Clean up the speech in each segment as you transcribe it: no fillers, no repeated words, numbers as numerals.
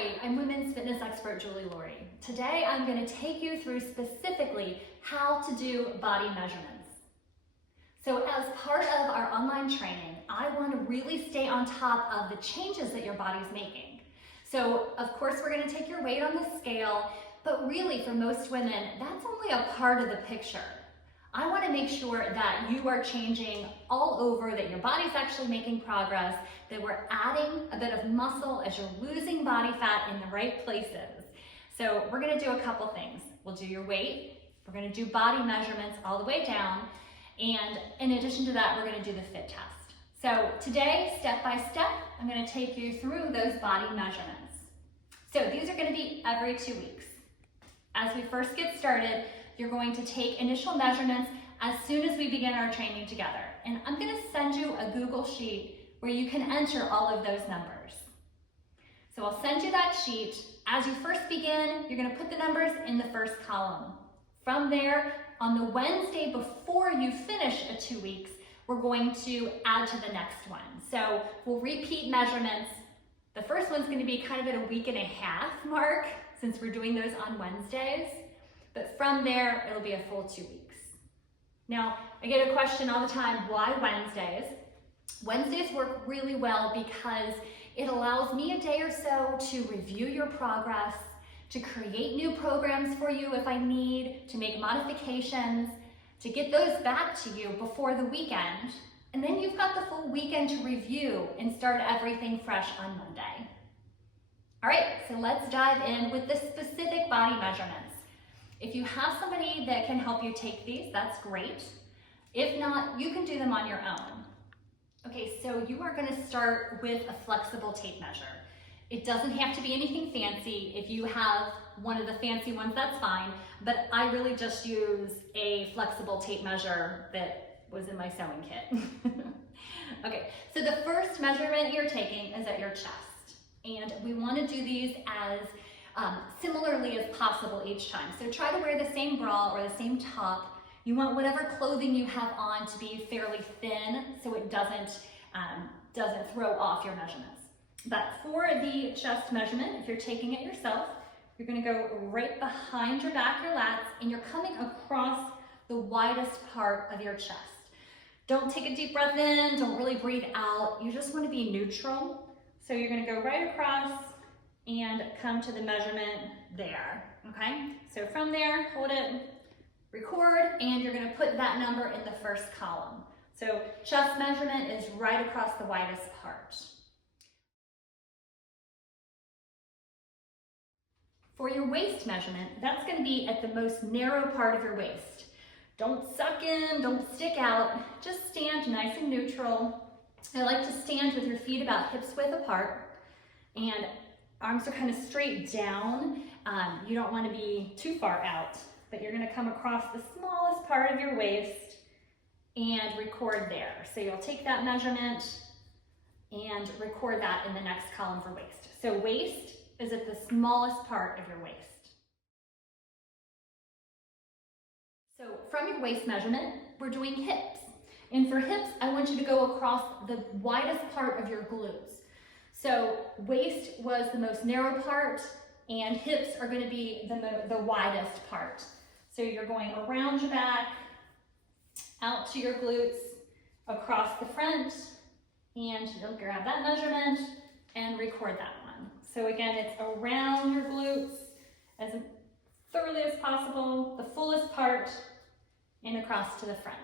Hi, I'm women's fitness expert Julie Laurie. Today I'm going to take you through specifically how to do body measurements. So as part of our online training, I want to really stay on top of the changes that your body's making. So of course we're going to take your weight on the scale, but really for most women, that's only a part of the picture. I want to make sure that you are changing all over, that your body's actually making progress, that we're adding a bit of muscle as you're losing body fat in the right places. So we're going to do a couple things. We'll do your weight, we're going to do body measurements all the way down, and in addition to that, we're going to do the fit test. So today, step by step, I'm going to take you through those body measurements. So these are going to be every 2 weeks. As we first get started, you're going to take initial measurements as soon as we begin our training together. And I'm going to send you a Google sheet where you can enter all of those numbers. So I'll send you that sheet. As you first begin, you're going to put the numbers in the first column. From there, on the Wednesday before you finish a 2 weeks, we're going to add to the next one. So we'll repeat measurements. The first one's going to be kind of at a week and a half mark, since we're doing those on Wednesdays. But from there, it'll be a full 2 weeks. Now, I get a question all the time, why Wednesdays? Wednesdays work really well because it allows me a day or so to review your progress, to create new programs for you if I need, to make modifications, to get those back to you before the weekend. And then you've got the full weekend to review and start everything fresh on Monday. All right, so let's dive in with the specific body measurements. If you have somebody that can help you take these, that's great. If not, you can do them on your own. Okay, so you are gonna start with a flexible tape measure. It doesn't have to be anything fancy. If you have one of the fancy ones, that's fine, but I really just use a flexible tape measure that was in my sewing kit. Okay, so the first measurement you're taking is at your chest, and we wanna do these as similarly as possible each time. So try to wear the same bra or the same top. You want whatever clothing you have on to be fairly thin so it doesn't throw off your measurements. But for the chest measurement, if you're taking it yourself, you're gonna go right behind your back, your lats, and you're coming across the widest part of your chest. Don't take a deep breath in, don't really breathe out. You just wanna be neutral. So you're gonna go right across and come to the measurement there, okay? So from there, hold it, record, and you're gonna put that number in the first column. So chest measurement is right across the widest part. For your waist measurement, that's gonna be at the most narrow part of your waist. Don't suck in, don't stick out, just stand nice and neutral. I like to stand with your feet about hips width apart, and arms are kind of straight down. You don't want to be too far out, but you're going to come across the smallest part of your waist and record there. So you'll take that measurement and record that in the next column for waist. So waist is at the smallest part of your waist. So from your waist measurement, we're doing hips. And for hips, I want you to go across the widest part of your glutes. So waist was the most narrow part, and hips are going to be the widest part. So you're going around your back, out to your glutes, across the front, and you'll grab that measurement and record that one. So again, it's around your glutes as thoroughly as possible, the fullest part, and across to the front.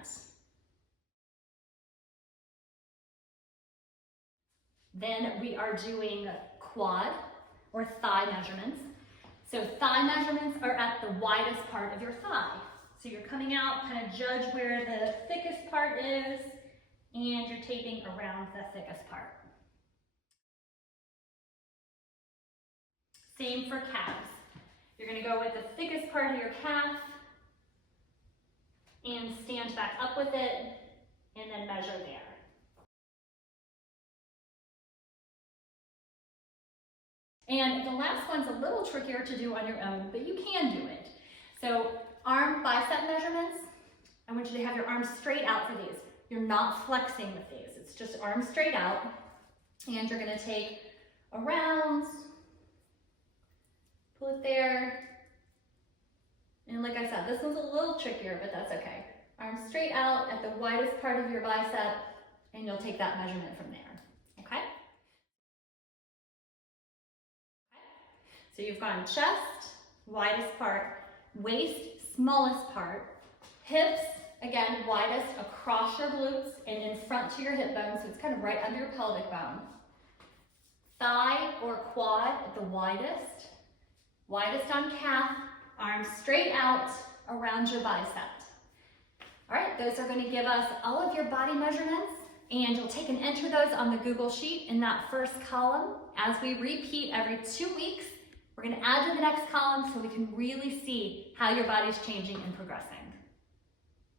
Then we are doing quad or thigh measurements. So thigh measurements are at the widest part of your thigh. So you're coming out, kind of judge where the thickest part is, and you're taping around the thickest part. Same for calves. You're gonna go with the thickest part of your calf and stand back up with it and then measure there. And the last one's a little trickier to do on your own, but you can do it. So arm bicep measurements, I want you to have your arms straight out for these. You're not flexing with these, it's just arms straight out. And you're gonna take around foot there. And like I said, this one's a little trickier, but that's okay. Arms straight out at the widest part of your bicep, and you'll take that measurement from there, okay? So you've gone chest, widest part, waist, smallest part, hips, again, widest across your glutes and in front to your hip bone, so it's kind of right under your pelvic bone. Thigh or quad at the widest, widest on calf, arms straight out around your bicep. All right, those are going to give us all of your body measurements, and you'll take and enter those on the Google Sheet in that first column. As we repeat every 2 weeks, we're going to add to the next column so we can really see how your body's changing and progressing.